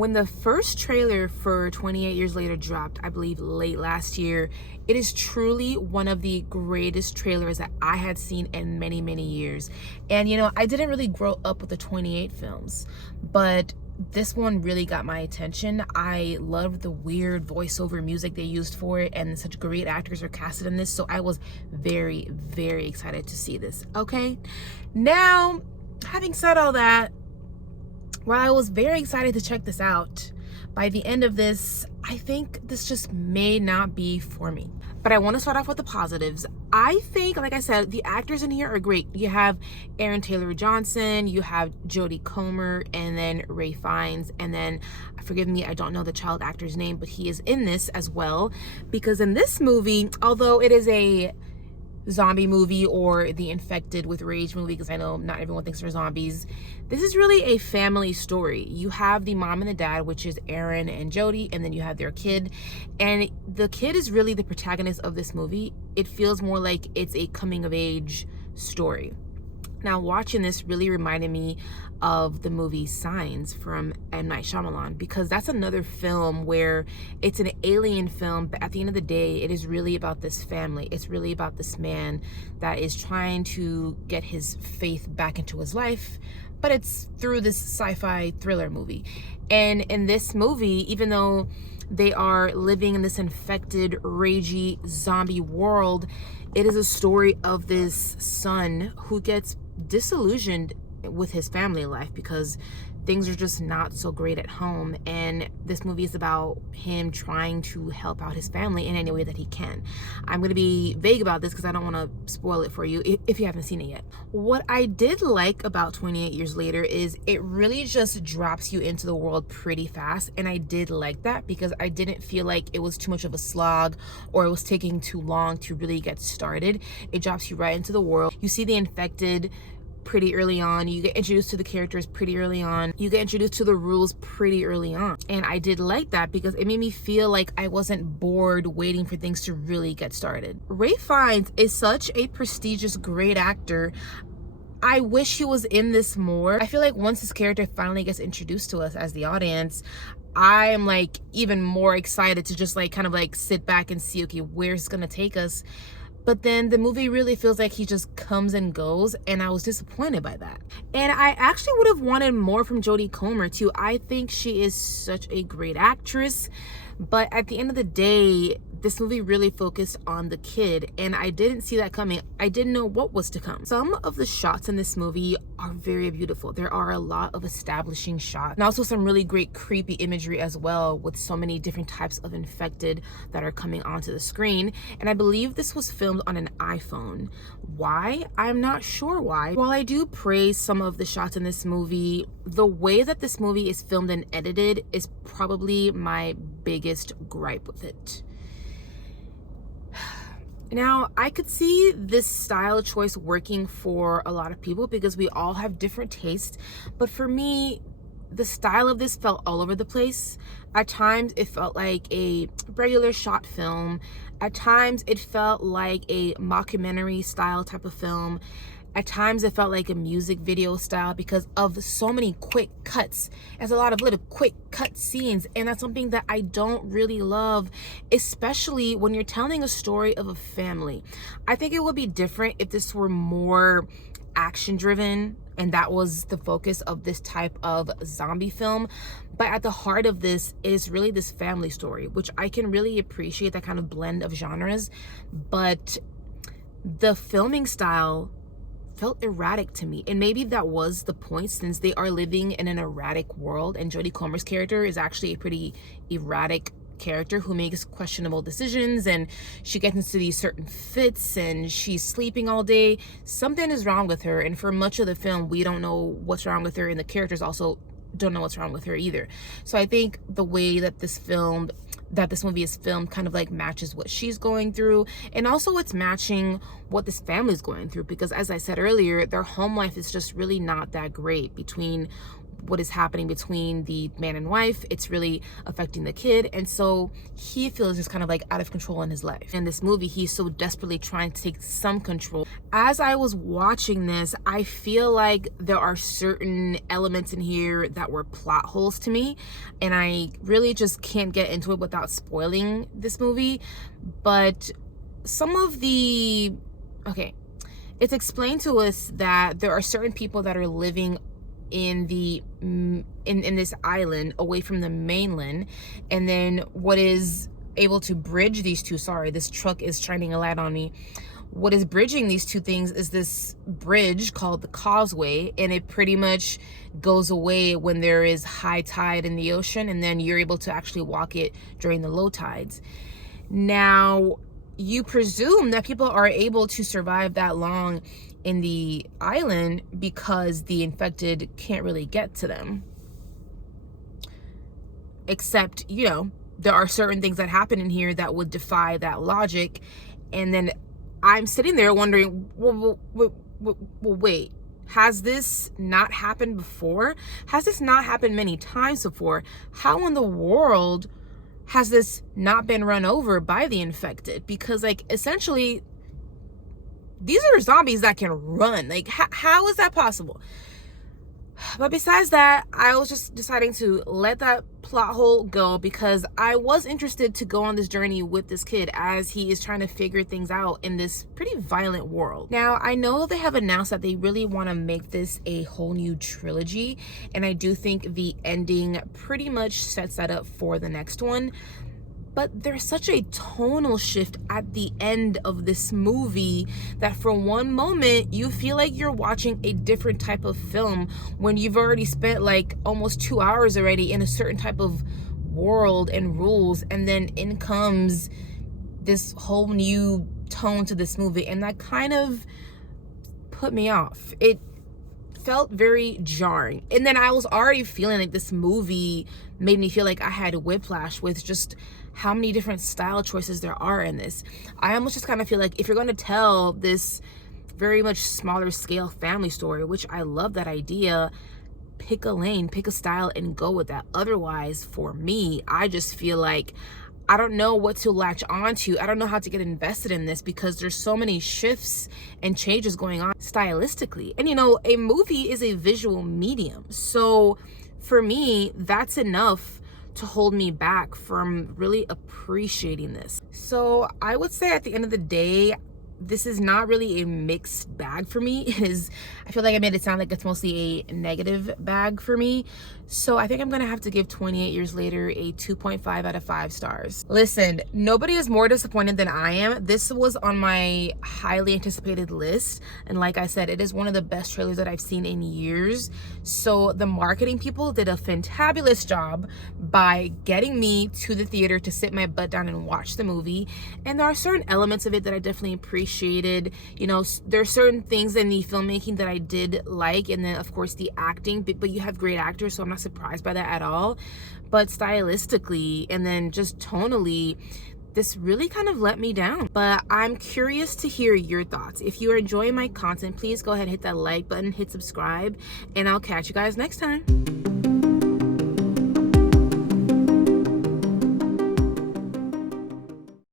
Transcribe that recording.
When the first trailer for 28 Years Later dropped, I believe late last year, it is truly one of the greatest trailers that I had seen in many, many years. And you know, I didn't really grow up with the 28 films, but this one really got my attention. I loved the weird voiceover music they used for it, and such great actors are casted in this, so I was very, very excited to see this. Okay, now, having said all that, while I was very excited to check this out, by the end of this, I think this just may not be for me. But I want to start off with the positives. I think, like I said, the actors in here are great. You have Aaron Taylor Johnson, you have Jodie Comer, and then Ray Fiennes, and then, forgive me, I don't know the child actor's name, but he is in this as well. Because in this movie, although it is a zombie movie or the infected with rage movie, because I know not everyone thinks they're zombies, this is really a family story. You have the mom and the dad, which is Aaron and Jodie, and then you have their kid, and the kid is really the protagonist of this movie. It feels more like it's a coming of age story. Now, watching this really reminded me of the movie Signs from M. Night Shyamalan, because that's another film where it's an alien film, but at the end of the day, it is really about this family. It's really about this man that is trying to get his faith back into his life, but it's through this sci-fi thriller movie. And in this movie, even though they are living in this infected, ragey zombie world, it is a story of this son who gets disillusioned with his family life because things are just not so great at home, and this movie is about him trying to help out his family in any way that he can. I'm going to be vague about this because I don't want to spoil it for you if you haven't seen it yet. What I did like about 28 Years Later is it really just drops you into the world pretty fast, and I did like that because I didn't feel like it was too much of a slog or it was taking too long to really get started. It drops you right into the world. You see the infected pretty early on. You get introduced to the characters pretty early on. You get introduced to the rules pretty early on. And I did like that because it made me feel like I wasn't bored waiting for things to really get started. Ray Fiennes is such a prestigious, great actor. I wish he was in this more. I feel like once his character finally gets introduced to us as the audience, I am like even more excited to just like kind of like sit back and see, okay, where's it's gonna take us. But then the movie really feels like he just comes and goes, and I was disappointed by that. And I actually would have wanted more from Jodie Comer too. I think she is such a great actress, but at the end of the day, this movie really focused on the kid, and I didn't see that coming. I didn't know what was to come. Some of the shots in this movie are very beautiful. There are a lot of establishing shots, and also some really great creepy imagery as well, with so many different types of infected that are coming onto the screen. And I believe this was filmed on an iPhone. Why? I'm not sure why. While I do praise some of the shots in this movie, the way that this movie is filmed and edited is probably my biggest gripe with it. Now, I could see this style choice working for a lot of people because we all have different tastes, but for me, the style of this felt all over the place. At times, it felt like a regular shot film. At times, it felt like a mockumentary style type of film. At times, it felt like a music video style because of so many quick cuts. There's a lot of little quick cut scenes, and that's something that I don't really love, especially when you're telling a story of a family. I think it would be different if this were more action driven and that was the focus of this type of zombie film. But at the heart of this is really this family story, which I can really appreciate, that kind of blend of genres. But the filming style felt erratic to me, and maybe that was the point since they are living in an erratic world, and Jodie Comer's character is actually a pretty erratic character who makes questionable decisions, and she gets into these certain fits, and she's sleeping all day. Something is wrong with her, and for much of the film we don't know what's wrong with her, and the characters also don't know what's wrong with her either. So I think the way that this movie is filmed kind of like matches what she's going through, and also it's matching what this family is going through, because as I said earlier, their home life is just really not that great between what is happening between the man and wife. It's really affecting the kid, and so he feels just kind of like out of control in his life. In this movie, he's so desperately trying to take some control. As I was watching this, I feel like there are certain elements in here that were plot holes to me, and I really just can't get into it without spoiling this movie. But some of the it's explained to us that there are certain people that are living in this island away from the mainland, and then what is able to bridge these two, sorry, this truck is shining a light on me. What is bridging these two things is this bridge called the Causeway, and it pretty much goes away when there is high tide in the ocean, and then you're able to actually walk it during the low tides. Now, you presume that people are able to survive that long in the island because the infected can't really get to them. Except, you know, there are certain things that happen in here that would defy that logic. And then I'm sitting there wondering, well, wait, has this not happened before? Has this not happened many times before? How in the world has this not been run over by the infected? Because, like, essentially, these are zombies that can run. Like, how is that possible? But besides that, I was just deciding to let that plot hole go, because I was interested to go on this journey with this kid as he is trying to figure things out in this pretty violent world. Now, I know they have announced that they really want to make this a whole new trilogy, and I do think the ending pretty much sets that up for the next one. But there's such a tonal shift at the end of this movie that for one moment you feel like you're watching a different type of film when you've already spent like almost 2 hours already in a certain type of world and rules, and then in comes this whole new tone to this movie, and that kind of put me off. It felt very jarring, and then I was already feeling like this movie made me feel like I had whiplash with just how many different style choices there are in this. I almost just kind of feel like if you're going to tell this very much smaller scale family story, which I love that idea, pick a lane, pick a style, and go with that. Otherwise, for me, I just feel like I don't know what to latch onto. I don't know how to get invested in this because there's so many shifts and changes going on stylistically. And you know, a movie is a visual medium. So for me, that's enough to hold me back from really appreciating this. So I would say at the end of the day, this is not really a mixed bag for me. It is, I feel like I made it sound like it's mostly a negative bag for me. So I think I'm gonna have to give 28 Years Later a 2.5 out of 5 stars. Listen, nobody is more disappointed than I am. This was on my highly anticipated list. And like I said, it is one of the best trailers that I've seen in years. So the marketing people did a fantabulous job by getting me to the theater to sit my butt down and watch the movie. And there are certain elements of it that I definitely appreciated. You know, there are certain things in the filmmaking that I did like, and then of course the acting, but you have great actors, so I'm not surprised by that at all. But stylistically and then just tonally, this really kind of let me down. But I'm curious to hear your thoughts. If you are enjoying my content, please go ahead and hit that like button, hit subscribe, and I'll catch you guys next time.